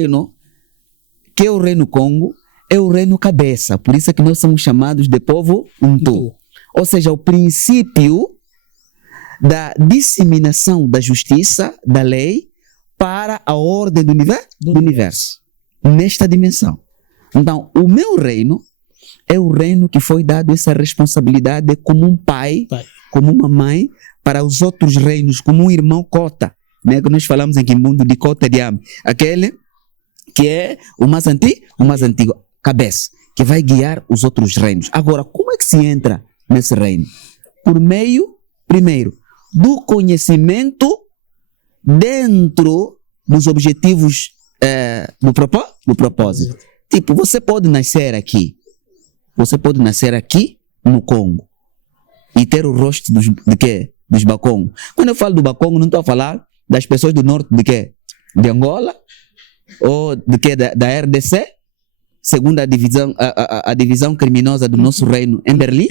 reino, que é o reino Congo, é o reino cabeça. Por isso é que nós somos chamados de povo Untu. Ou seja, o princípio da disseminação da justiça, da lei, para a ordem do universo. Nesta dimensão. Então, o meu reino é o reino que foi dado essa responsabilidade como um pai, como uma mãe, para os outros reinos, como um irmão cota, né? Que nós falamos em mundo de cota de ame. Aquele que é o mais antigo, cabeça, que vai guiar os outros reinos. Agora, como é que se entra nesse reino? Por meio, primeiro, do conhecimento dentro dos objetivos do propósito. Tipo, você pode nascer aqui no Congo e ter o rosto dos Bakongo. Quando eu falo do Bakongo, não estou a falar das pessoas do norte de Angola ou da RDC, segundo a divisão criminosa do nosso reino em Berlim.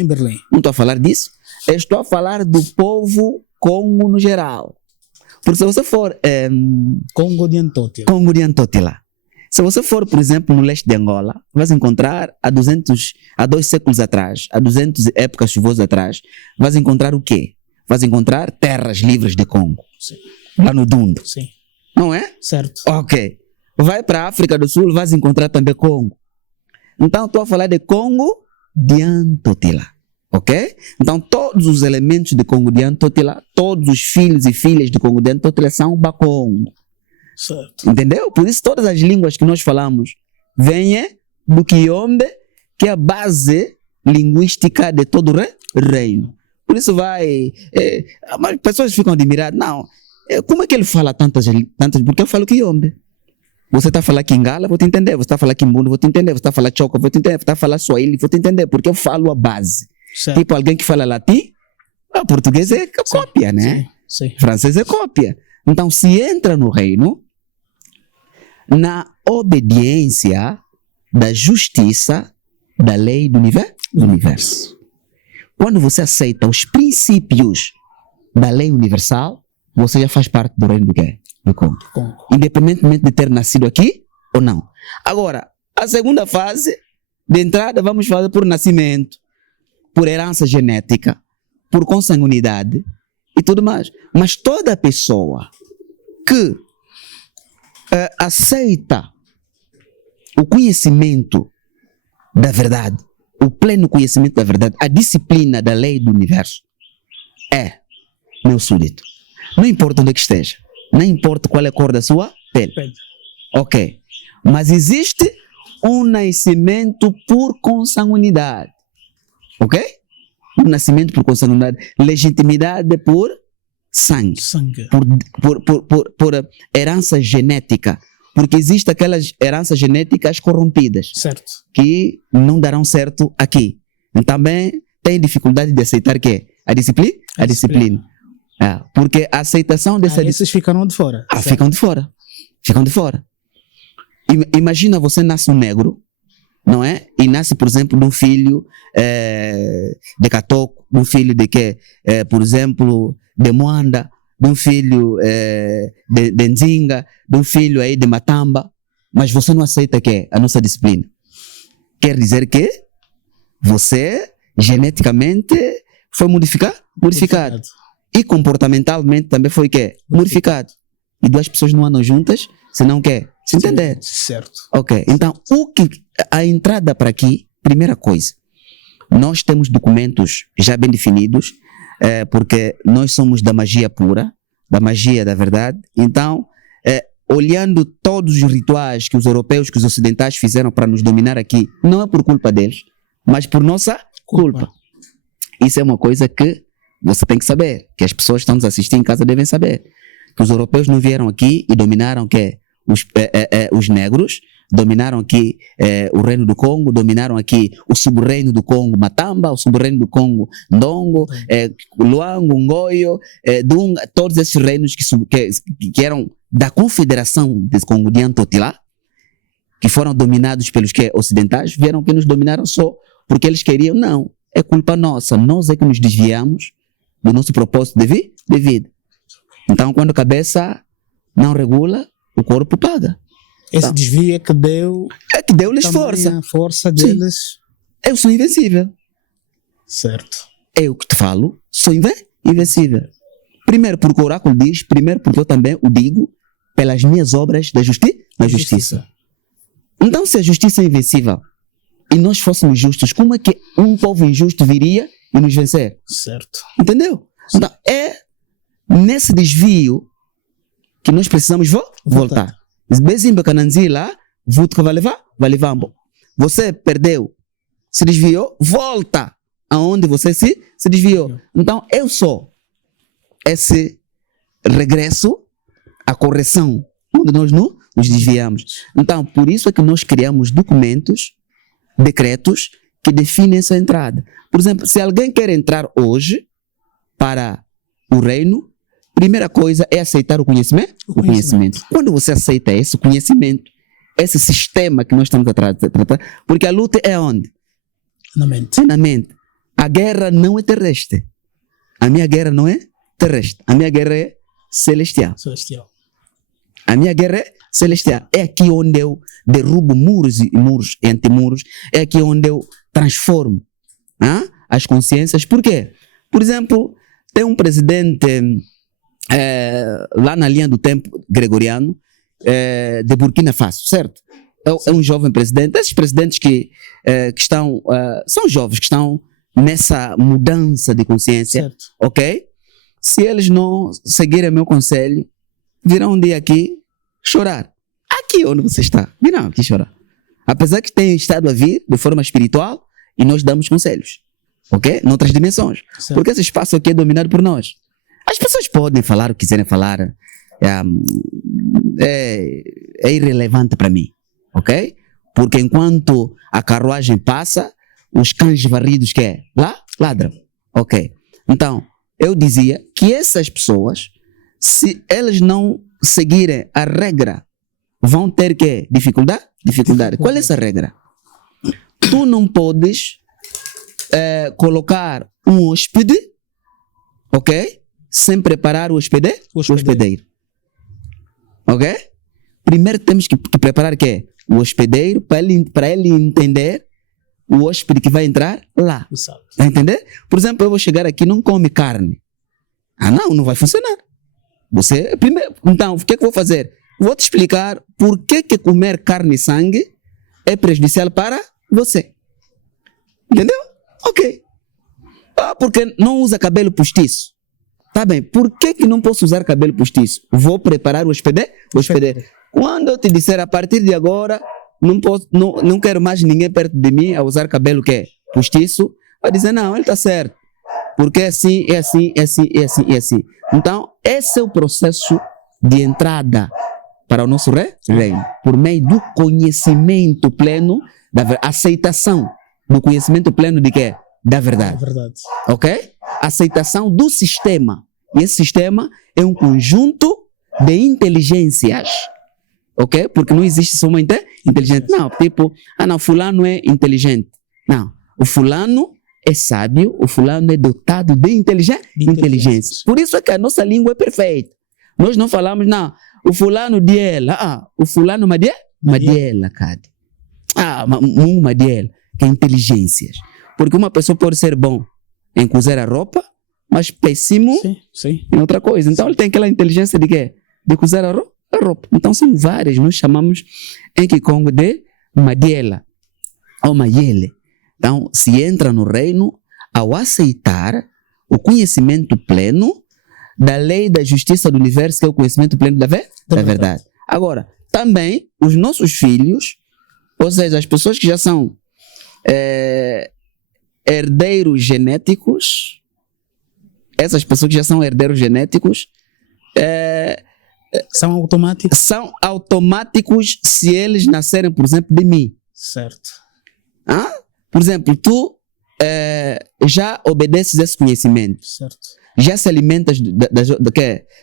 Não estou a falar disso. Eu estou a falar do povo Congo no geral. Porque se você for Congo de Antotila. Se você for, por exemplo, no leste de Angola, vais encontrar há 2 séculos atrás, há 200 épocas chuvosas atrás, vais encontrar o quê? Vais encontrar terras livres de Congo. Sim. Lá no Dundo. Sim. Não é? Certo. Ok. Vai para a África do Sul, vais encontrar também Congo. Então, estou a falar de Congo de Antotila. Ok? Então, todos os elementos de Congo de Antotila, todos os filhos e filhas de Congo de Antotila são Bakongo. Certo. Entendeu? Por isso, todas as línguas que nós falamos vêm do Quiombe, que é a base linguística de todo o reino. Por isso as pessoas ficam admiradas. Não, como é que ele fala tantas? Porque eu falo Quiombe. Você está a falar Kingala, vou te entender. Você está a falar Kimbundo, vou te entender. Você está a falar Choco, vou te entender. Você está a falar Swahili, vou te entender. Porque eu falo a base. Certo. Tipo, alguém que fala latim, português é cópia, né? Sim. Francês é cópia. Então, se entra no reino na obediência da justiça da lei do universo. Quando você aceita os princípios da lei universal, você já faz parte do reino do Congo. Independentemente de ter nascido aqui ou não. Agora, a segunda fase de entrada vamos fazer por nascimento, por herança genética, por consanguinidade e tudo mais. Mas toda pessoa que aceita o conhecimento da verdade, o pleno conhecimento da verdade, a disciplina da lei do universo, é meu súdito. Não importa onde é que esteja, não importa qual é a cor da sua pele. Ok. Mas existe um nascimento por consanguinidade. Ok? Um nascimento por consanguinidade. Legitimidade por sangue. Por herança genética. Porque existem aquelas heranças genéticas corrompidas. Certo. Que não darão certo aqui. E também tem dificuldade de aceitar que a disciplina. Porque a aceitação dessa disciplina. Esses ficaram de fora. Ficam de fora. Imagina você nasce um negro, não é? E nasce, por exemplo, de um filho de Catoco, de um filho de por exemplo, de Moanda, de um filho de Nzinga, de um filho aí de Matamba, mas você não aceita a nossa disciplina. Quer dizer que você geneticamente foi modificado. E comportamentalmente também foi modificado. E duas pessoas não andam juntas, senão se entender. Certo. Ok, então a entrada para aqui, primeira coisa, nós temos documentos já bem definidos, porque nós somos da magia pura, da magia da verdade. Então, olhando todos os rituais que os europeus, que os ocidentais fizeram para nos dominar aqui, não é por culpa deles, mas por nossa culpa. Isso é uma coisa que você tem que saber, que as pessoas que estão nos assistindo em casa devem saber. Que os europeus não vieram aqui e dominaram os negros, dominaram aqui o reino do Congo, dominaram aqui o sub-reino do Congo, Matamba, o sub-reino do Congo, Ndongo, Luango, Ngoyo, Dunga, todos esses reinos que eram da confederação desse Congo de Antotila, que foram dominados pelos ocidentais, vieram que nos dominaram só porque eles queriam. Não, é culpa nossa, nós é que nos desviamos do nosso propósito de vida. Então, quando a cabeça não regula, o corpo paga. Esse desvio é que deu É que deu-lhes também força. a força deles. Eu sou invencível. Certo. Eu que te falo, sou invencível. Primeiro porque o oráculo diz, primeiro porque eu também o digo pelas minhas obras na justiça. Então, se a justiça é invencível e nós fôssemos justos, como é que um povo injusto viria e nos vencer? Certo. Entendeu? Então, é nesse desvio que nós precisamos voltar. Bezimba Cananzila, vuto que vai levar. Você perdeu, se desviou, volta aonde você se desviou. Então, eu sou esse regresso, a correção, onde nós nos desviamos. Então, por isso é que nós criamos documentos, decretos, que definem essa entrada. Por exemplo, se alguém quer entrar hoje para o reino, primeira coisa é aceitar o conhecimento. Quando você aceita esse conhecimento, esse sistema que nós estamos a tratar, porque a luta é onde? Na mente. É na mente. A guerra não é terrestre. A minha guerra não é terrestre. A minha guerra é celestial. Celestial. A minha guerra é celestial. É aqui onde eu derrubo muros e antimuros. É aqui onde eu transformo as consciências. Por quê? Por exemplo, tem um presidente lá na linha do tempo gregoriano de Burkina Faso, certo? É um jovem presidente. Esses presidentes que estão, são jovens, que estão nessa mudança de consciência, Certo. ok? Se eles não seguirem meu conselho, virão um dia aqui chorar. Aqui onde você está, virão aqui chorar. Apesar que tenham estado a vir de forma espiritual e nós damos conselhos, ok? Noutras dimensões. Certo. Porque esse espaço aqui é dominado por nós. As pessoas podem falar o que quiserem falar, é irrelevante para mim, ok? Porque enquanto a carruagem passa, os cães varridos ladram, ok? Então, eu dizia que essas pessoas, se elas não seguirem a regra, vão ter que dificuldade. Qual é essa regra? Tu não podes colocar um hóspede, ok? Sem preparar o hospedeiro. Ok? Primeiro temos que preparar o hospedeiro para ele entender o hóspede que vai entrar lá. Exato. Tá entender? Por exemplo, eu vou chegar aqui e não come carne. Não vai funcionar. Você, primeiro, então, o que é que eu vou fazer? Vou te explicar por que comer carne e sangue é prejudicial para você. Entendeu? Ok. Porque não usa cabelo postiço. Tá bem, por que não posso usar cabelo postiço? Vou preparar o hospedeiro. Quando eu te disser, a partir de agora, não quero mais ninguém perto de mim a usar cabelo postiço, vai dizer, não, ele está certo. Porque é assim. Então, esse é o processo de entrada para o nosso reino. Por meio do conhecimento pleno, aceitação do conhecimento pleno de quê? Da verdade. É verdade. Ok? Aceitação do sistema. E esse sistema é um conjunto de inteligências. Ok? Porque não existe só uma inteligente. Não, tipo, fulano é inteligente. Não, o fulano é sábio, o fulano é dotado de inteligência. Por isso é que a nossa língua é perfeita. Nós não falamos, não, o fulano diela, o fulano madiela, cara. Madiela, que é inteligências. Porque uma pessoa pode ser bom em cozer a roupa, mas péssimo sim. em outra coisa. Então ele tem aquela inteligência de quê? De cozer a roupa. Então são várias, nós chamamos em Kikongo de Madiela ou Mayele. Então se entra no reino ao aceitar o conhecimento pleno da lei da justiça do universo, que é o conhecimento pleno da verdade. Agora, também os nossos filhos, ou seja, as pessoas que já são herdeiros genéticos, essas pessoas que já são herdeiros genéticos, são automáticos? São automáticos se eles nascerem, por exemplo, de mim. Certo. Por exemplo, tu já obedeces esse conhecimento. Certo. Já se alimentas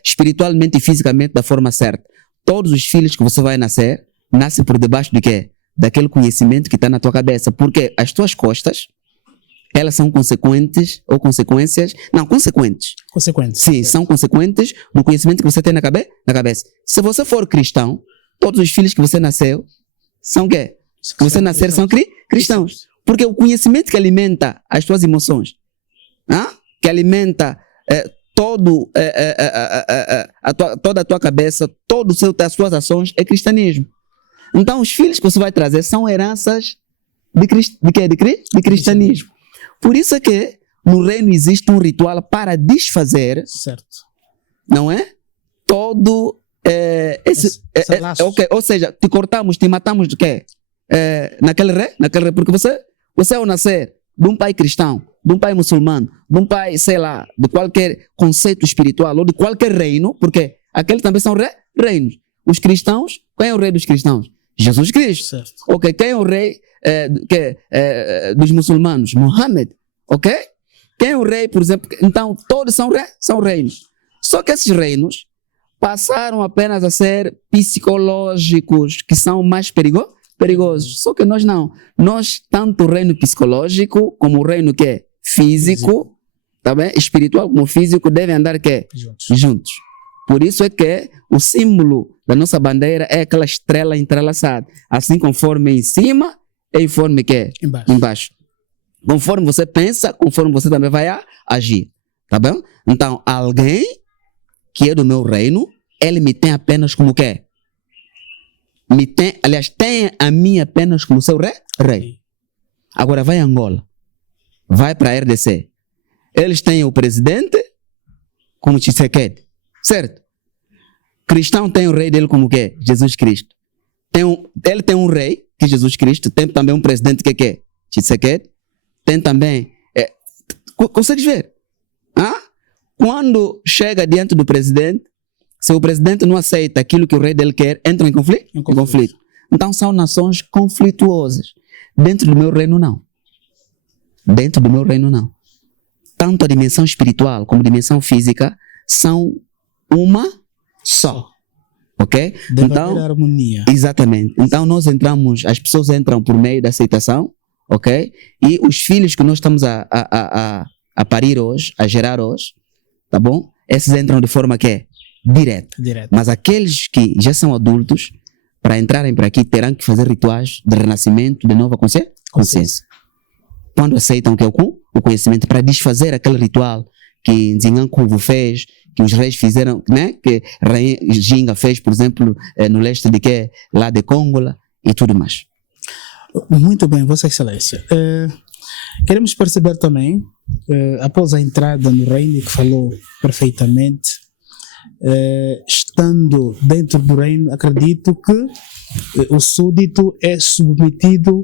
espiritualmente e fisicamente da forma certa. Todos os filhos que você vai nascer, nascem por debaixo de quê? Daquele conhecimento que está na tua cabeça. Porque as tuas costas, elas são consequentes ou consequências... Não, consequentes. Consequentes. Sim, são consequentes do conhecimento que você tem na cabeça. Se você for cristão, todos os filhos que você nasceu são quê? Que você nascer são cristãos. Porque o conhecimento que alimenta as tuas emoções, que alimenta toda a tua cabeça, as tuas ações, é cristianismo. Então, os filhos que você vai trazer são heranças de cristianismo. Por isso é que no reino existe um ritual para desfazer, Certo. não é? Todo Esse laço. ok, ou seja, te cortamos, te matamos de quê? Naquele rei, porque você ao nascer de um pai cristão, de um pai muçulmano, de um pai, sei lá, de qualquer conceito espiritual ou de qualquer reino, porque aqueles também são reinos. Os cristãos, quem é o rei dos cristãos? Jesus Cristo. Certo. Ok, quem é o rei dos muçulmanos? Muhammad. Ok? Quem é o rei, por exemplo? Então, todos são reinos. Só que esses reinos passaram apenas a ser psicológicos, que são mais perigosos. Só que nós não. Nós, tanto o reino psicológico, como o reino que é físico, tá bem? Espiritual como físico, devem andar juntos. Por isso é que o símbolo da nossa bandeira é aquela estrela entrelaçada. Assim conforme em cima, é informe que é embaixo. Conforme você pensa, conforme você também vai agir. Tá bem? Então, alguém que é do meu reino, ele me tem apenas como quê? Tem a mim apenas como seu rei. Agora vai a Angola, vai para a RDC. Eles têm o presidente como Tshisekedi, certo? Cristão tem o rei dele como quê? Jesus Cristo. Ele tem um rei, que é Jesus Cristo, tem também um presidente que é Tshisekedi, tem também... consegues ver? Quando chega diante do presidente, se o presidente não aceita aquilo que o rei dele quer, entra em conflito. Então são nações conflituosas. Dentro do meu reino, não. Tanto a dimensão espiritual como a dimensão física são uma só. Ok? Deve então, haver harmonia. Exatamente. Então as pessoas entram por meio da aceitação, ok? E os filhos que nós estamos a parir hoje, a gerar hoje, tá bom? Esses entram de forma que é direta. Mas aqueles que já são adultos, para entrarem para aqui, terão que fazer rituais de renascimento, de nova consciência. Quando aceitam que é o conhecimento, para desfazer aquele ritual que Nzingankuvu fez, que os reis fizeram, né? Que Rainha Ginga fez, por exemplo, no leste lá de Congola e tudo mais. Muito bem, Vossa Excelência. Queremos perceber também, após a entrada no reino, que falou perfeitamente, estando dentro do reino, acredito que o súdito é submetido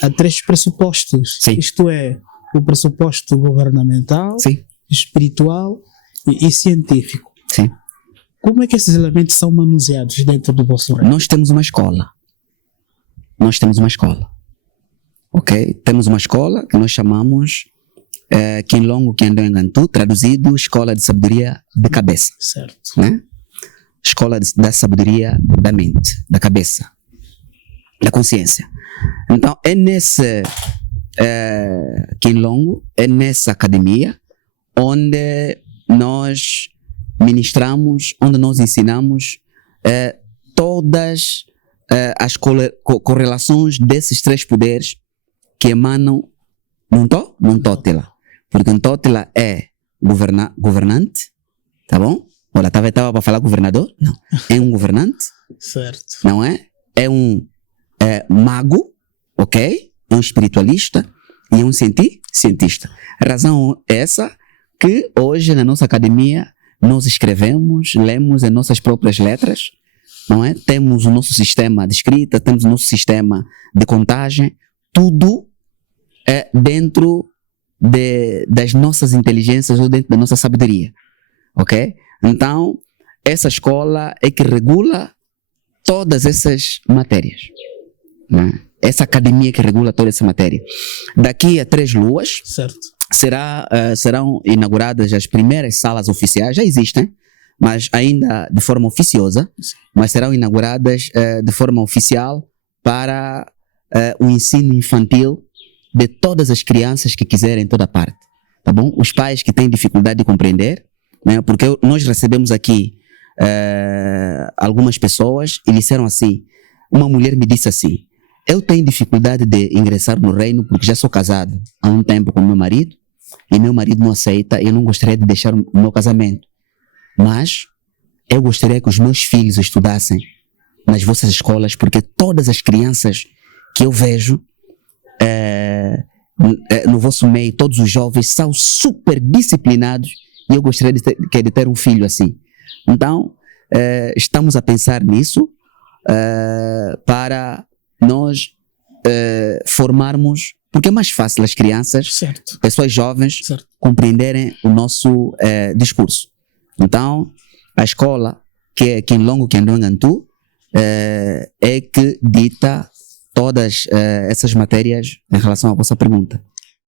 a 3 pressupostos. Sim. Isto é, o pressuposto governamental, Sim. espiritual e científico. Sim. Como é que esses elementos são manuseados dentro do vosso reino? Nós temos uma escola. Ok? Temos uma escola que nós chamamos Kinlongo Kiando Engantu, traduzido Escola de Sabedoria de Cabeça. Certo. Né? Escola da Sabedoria da Mente, da Cabeça, da Consciência. Então, é nesse Kinlongo, é nessa academia, onde nós ministramos, onde nós ensinamos todas as correlações desses 3 poderes que emanam num Tótila. Porque um Tótila é governante, tá bom? Olha, estava para falar governador? Não. É um governante, Certo. não é? É um mago, ok? É um espiritualista e é um cientista. A razão é essa que hoje na nossa academia nós escrevemos, lemos em nossas próprias letras, não é? Temos o nosso sistema de escrita, temos o nosso sistema de contagem, tudo é dentro das nossas inteligências ou dentro da nossa sabedoria, ok? Então, essa escola é que regula todas essas matérias, né? Essa academia que regula toda essa matéria. Daqui a 3 luas, Certo. serão inauguradas as primeiras salas oficiais, já existem, mas ainda de forma oficiosa, mas serão inauguradas de forma oficial para o ensino infantil de todas as crianças que quiserem em toda parte, tá bom? Os pais que têm dificuldade de compreender, né? Porque nós recebemos aqui algumas pessoas e disseram assim, uma mulher me disse assim, eu tenho dificuldade de ingressar no reino porque já sou casado há um tempo com meu marido e meu marido não aceita e eu não gostaria de deixar o meu casamento, mas eu gostaria que os meus filhos estudassem nas vossas escolas porque todas as crianças que eu vejo no vosso meio, todos os jovens são super disciplinados e eu gostaria de ter um filho assim. Então, estamos a pensar nisso para nós formarmos, porque é mais fácil as crianças, Certo. pessoas jovens, Certo. compreenderem o nosso discurso. Então, a escola, que é Kinlongo Kendongantu, é que dita todas essas matérias em relação à vossa pergunta.